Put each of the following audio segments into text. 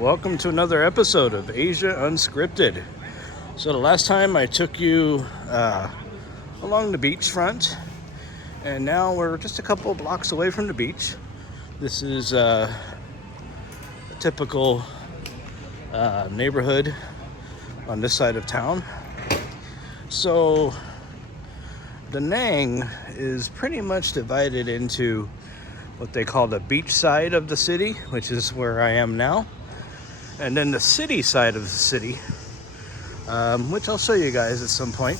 Welcome to another episode of Asia Unscripted. So the last time I took you along the beachfront, and now we're just a couple of blocks away from the beach. This is a typical neighborhood on this side of town. So Danang is pretty much divided into what they call the beach side of the city, which is where I am now, and then the city side of the city, which I'll show you guys at some point.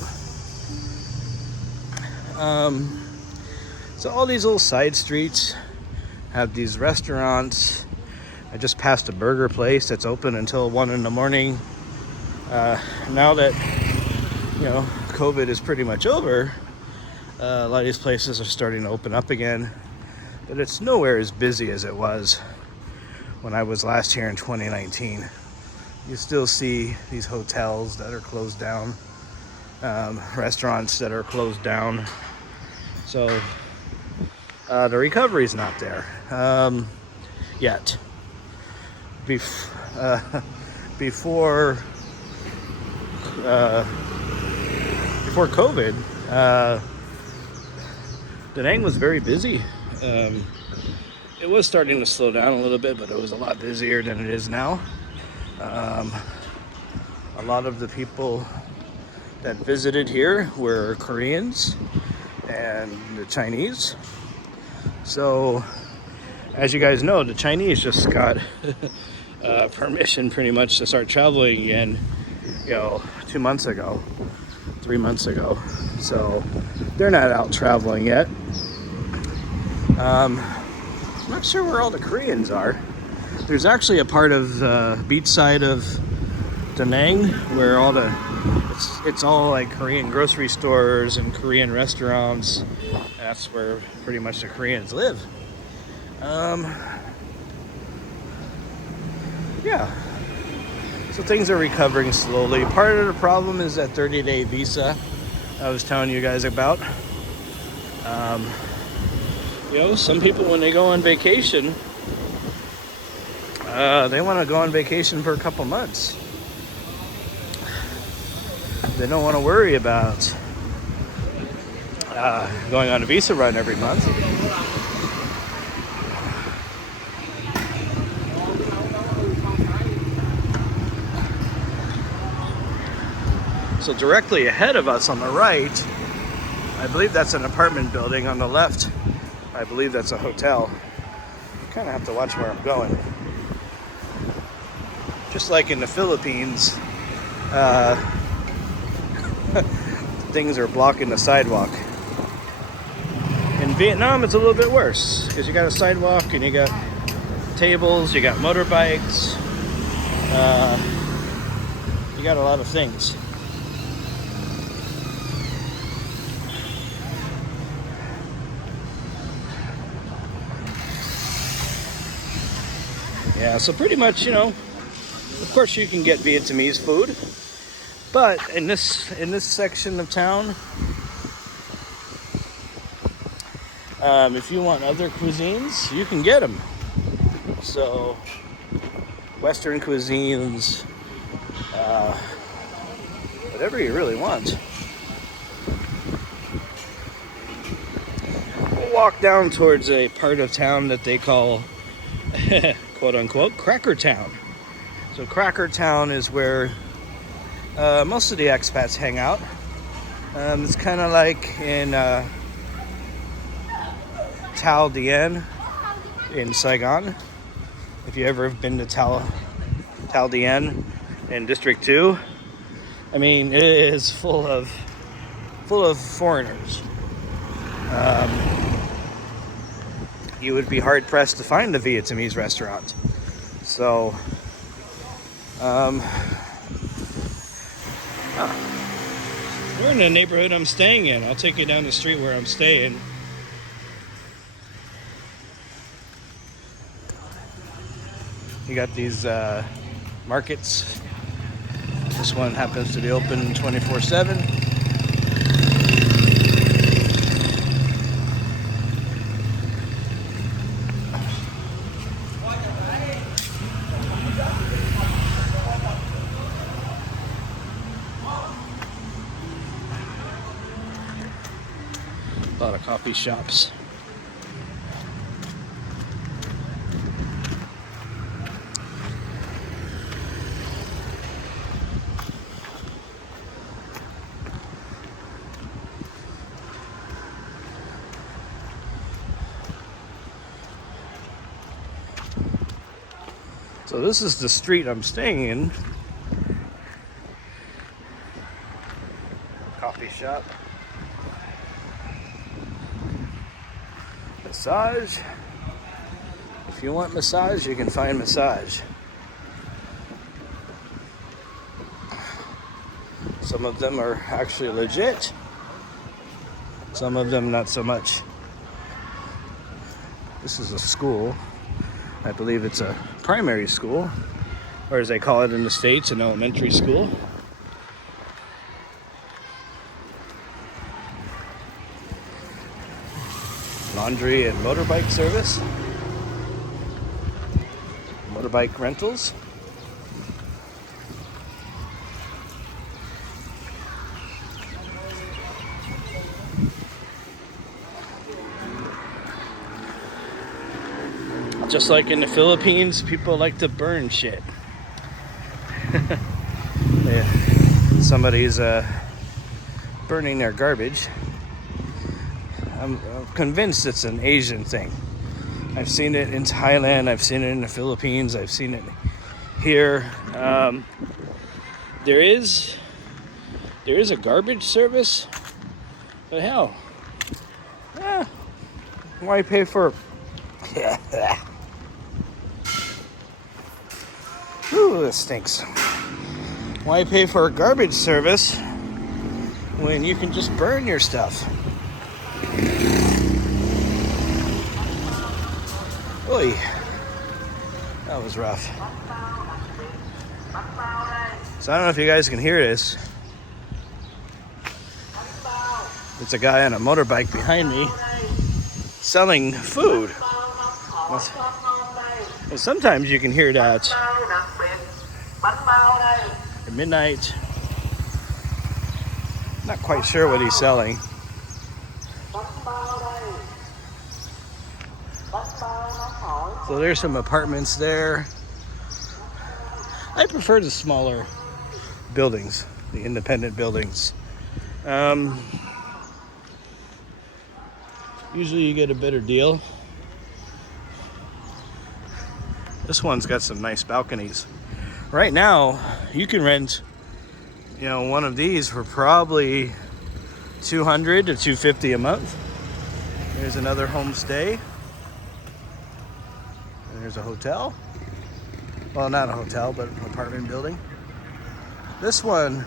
So all these little side streets have these restaurants. I just passed a burger place that's open until 1 in the morning. Now that, COVID is pretty much over, a lot of these places are starting to open up again, but it's nowhere as busy as it was when I was last here in 2019. You still see these hotels that are closed down, restaurants that are closed down. So the recovery's not there yet. Before COVID, Danang was very busy. It was starting to slow down a little bit, but it was a lot busier than it is now. A lot of the people that visited here were Koreans and the Chinese. So, as you guys know, the Chinese just got permission pretty much to start traveling again, 2 months ago, 3 months ago. So, they're not out traveling yet. I'm not sure where all the Koreans are. There's actually a part of the beach side of Danang where it's all like Korean grocery stores and Korean restaurants. That's where pretty much the Koreans live. So things are recovering slowly. Part of the problem is that 30-day visa I was telling you guys about. Some people, when they go on vacation, they want to go on vacation for a couple months. They don't want to worry about going on a visa run every month. So directly ahead of us on the right, I believe that's an apartment building. On the left, I believe that's a hotel. I kind of have to watch where I'm going. Just like in the Philippines, things are blocking the sidewalk. In Vietnam, it's a little bit worse because you got a sidewalk and you got tables, you got motorbikes, you got a lot of things. Yeah, so pretty much, of course you can get Vietnamese food, but in this section of town, if you want other cuisines, you can get them. So, Western cuisines, whatever you really want. We'll walk down towards a part of town that they call quote unquote Crackertown. So Crackertown is where most of the expats hang out. It's kind of like in Thao Dien in Saigon. If you ever have been to Thao Dien in District 2, I mean, it is full of foreigners. You would be hard pressed to find a Vietnamese restaurant. So, we're in the neighborhood I'm staying in. I'll take you down the street where I'm staying. You got these markets. This one happens to be open 24/7. A lot of coffee shops. So this is the street I'm staying in. Coffee shop. Massage. If you want massage, you can find massage. Some of them are actually legit. Some of them not so much. This is a school. I believe it's a primary school, or as they call it in the States, an elementary school. Laundry and motorbike service. Motorbike rentals. Just like in the Philippines, people like to burn shit. Yeah. Somebody's burning their garbage. I'm convinced it's an Asian thing. I've seen it in Thailand, I've seen it in the Philippines, I've seen it here. There is a garbage service, but hell, why pay for Ooh, this stinks. Why pay for a garbage service when you can just burn your stuff? Oy, that was rough. So I don't know if you guys can hear this. It's a guy on a motorbike behind me selling food. And sometimes you can hear that at midnight. Not quite sure what he's selling. So there's some apartments there. I prefer the smaller buildings, the independent buildings. Usually you get a better deal. This one's got some nice balconies. Right now, you can rent, one of these for probably $200 to $250 a month. There's another homestay. And there's a hotel. Well, not a hotel, but an apartment building. This one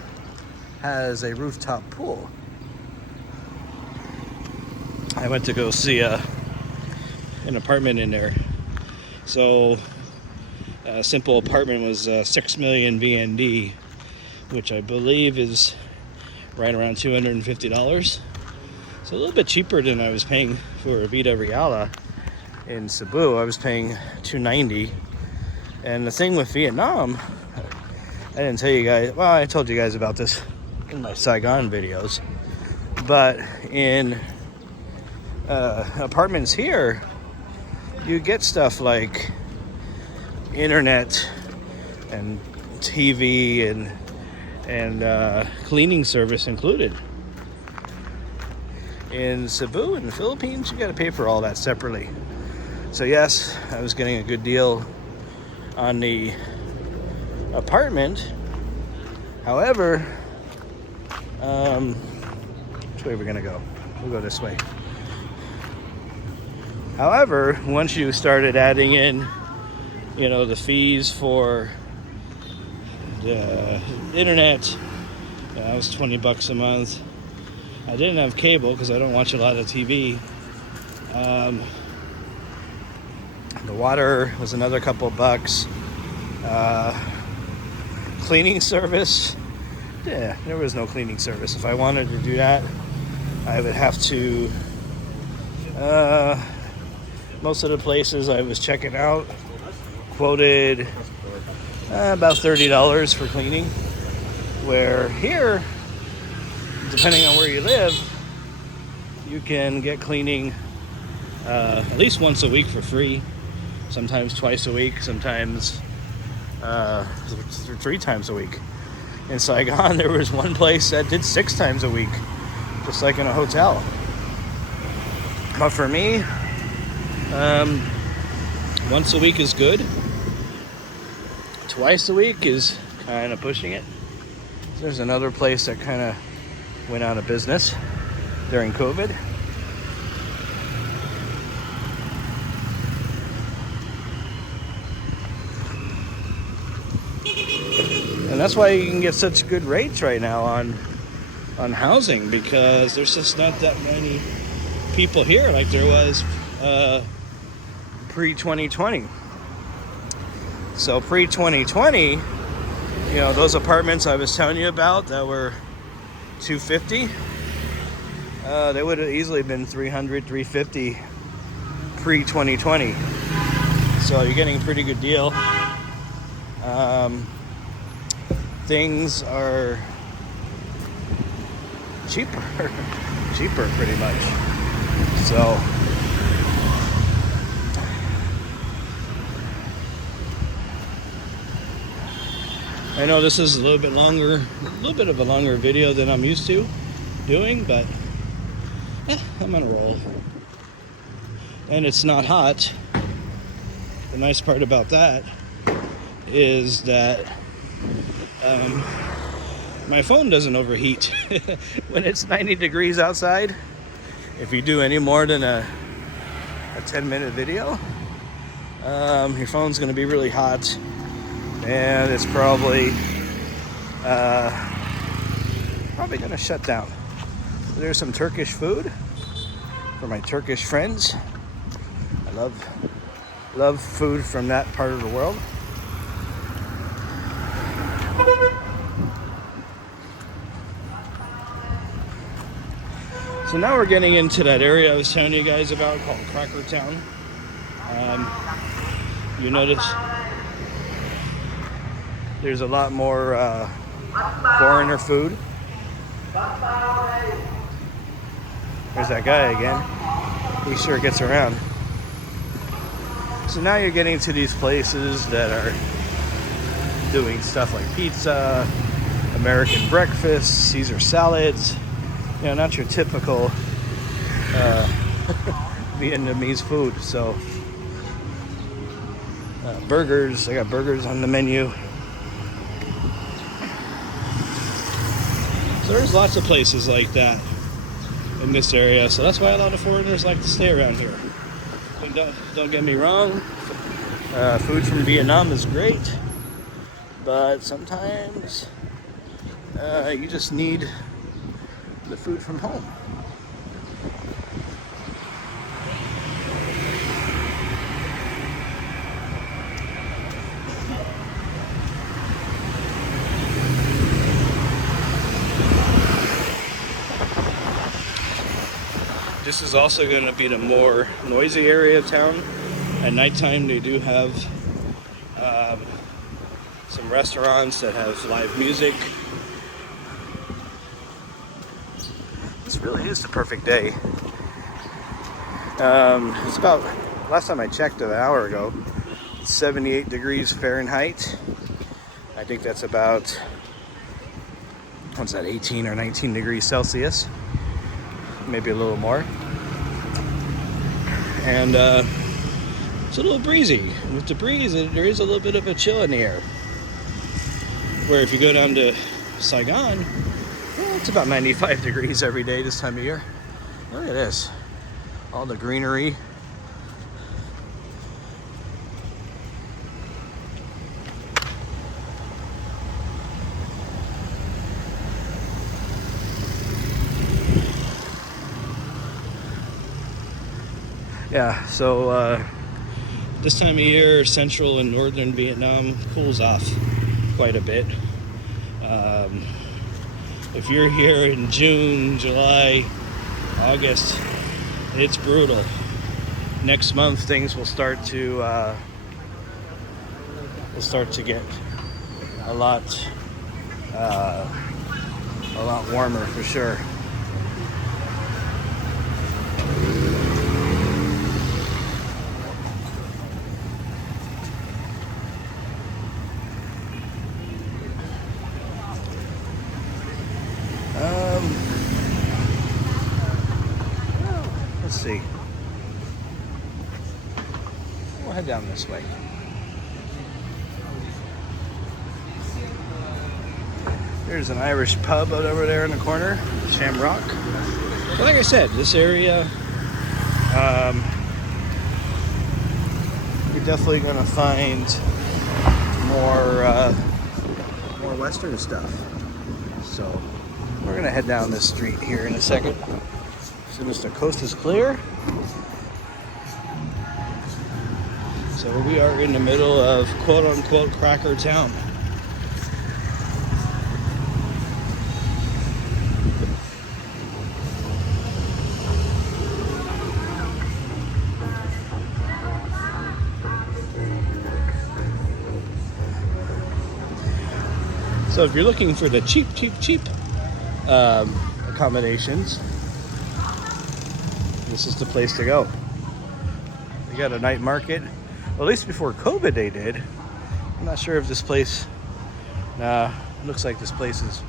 has a rooftop pool. I went to go see an apartment in there. So a simple apartment was 6 million VND, which I believe is right around $250. So a little bit cheaper than I was paying for Vida Reala in Cebu. I was paying $290. And the thing with Vietnam, I didn't tell you guys, well, I told you guys about this in my Saigon videos, but in apartments here, you get stuff like internet and TV and cleaning service included. In Cebu, in the Philippines, you got to pay for all that separately. So yes, I was getting a good deal on the apartment. However, which way are we gonna go? We'll go this way. However, once you started adding in, the fees for the internet, that was $20 a month. I didn't have cable because I don't watch a lot of TV. The water was another couple bucks. Cleaning service, there was no cleaning service. If I wanted to do that, I would have to, most of the places I was checking out quoted about $30 for cleaning, where here, depending on where you live, you can get cleaning at least once a week for free, sometimes twice a week, sometimes 3 times a week. In Saigon, there was one place that did 6 times a week, just like in a hotel. But for me, once a week is good. Twice a week is kind of pushing it. There's another place that kind of went out of business during COVID. And that's why you can get such good rates right now on housing, because there's just not that many people here like there was pre-2020. So pre-2020, those apartments I was telling you about that were $250, they would have easily been $300, $350 pre-2020. So you're getting a pretty good deal. Things are cheaper pretty much. So I know this is a little bit of a longer video than I'm used to doing, but I'm on a roll. And it's not hot. The nice part about that is that my phone doesn't overheat when it's 90 degrees outside. If you do any more than a 10-minute video, your phone's going to be really hot, and it's probably going to shut down. There's some Turkish food for my Turkish friends. I love food from that part of the world. So now we're getting into that area I was telling you guys about called Crackertown. You notice there's a lot more foreigner food. There's that guy again. He sure gets around. So now you're getting to these places that are doing stuff like pizza, American breakfast, Caesar salads. Not your typical Vietnamese food. So burgers, I got burgers on the menu. So there's lots of places like that in this area. So that's why a lot of foreigners like to stay around here. Don't get me wrong, food from Vietnam is great, but sometimes you just need the food from home. This is also going to be the more noisy area of town. At nighttime, they do have some restaurants that have live music. This really is the perfect day. It's about, last time I checked an hour ago, 78 degrees Fahrenheit. I think that's about, what's that, 18 or 19 degrees Celsius. Maybe a little more. And it's a little breezy. With the breeze, there is a little bit of a chill in the air. Where if you go down to Saigon, it's about 95 degrees every day this time of year. Look at this. All the greenery. Yeah, so this time of year, central and northern Vietnam cools off quite a bit. If you're here in June, July, August, it's brutal. Next month, things will start to get a lot warmer for sure. see. We'll head down this way. There's an Irish pub out over there in the corner, Shamrock. But like I said, this area, you're definitely going to find more Western stuff. So we're going to head down this street here in a second. As soon as the coast is clear. So we are in the middle of quote-unquote Crackertown. So if you're looking for the cheap accommodations, this is the place to go. They got a night market. Well, at least before COVID they did. I'm not sure if this place, looks like this place is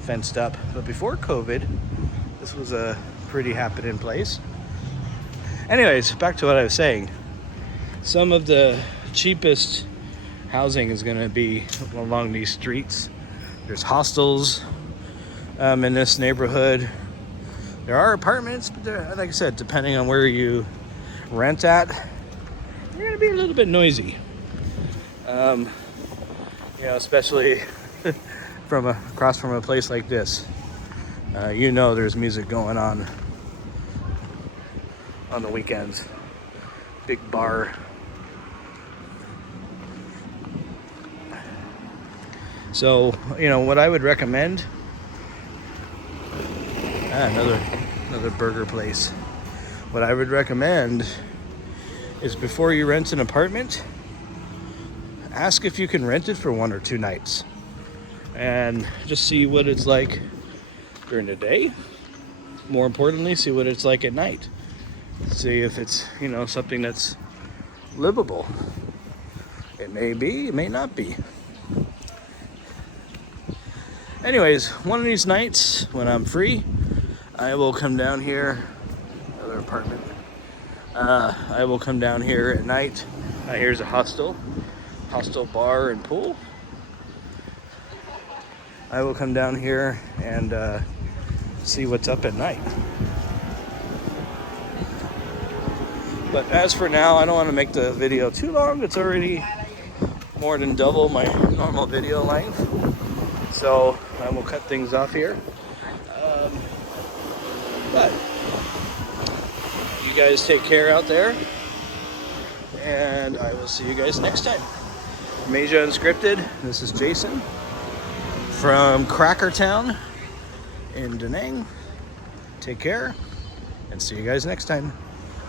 fenced up. But before COVID, this was a pretty happening place. Anyways, back to what I was saying. Some of the cheapest housing is going to be along these streets. There's hostels in this neighborhood. There are apartments, but like I said, depending on where you rent at, they're going to be a little bit noisy. Especially across from a place like this. There's music going on the weekends. Big bar. So, what I would recommend, another burger place. What I would recommend is before you rent an apartment, ask if you can rent it for 1 or 2 nights and just see what it's like during the day. More importantly, see what it's like at night. See if it's, something that's livable. It may be, it may not be. Anyways, one of these nights when I'm free, I will come down here. Another apartment. I will come down here at night. Here's a hostel bar and pool. I will come down here and see what's up at night. But as for now, I don't want to make the video too long. It's already more than double my normal video length. So I will cut things off here. But you guys take care out there. And I will see you guys next time. From Asia Unscripted, this is Jason from Crackertown in Danang. Take care and see you guys next time.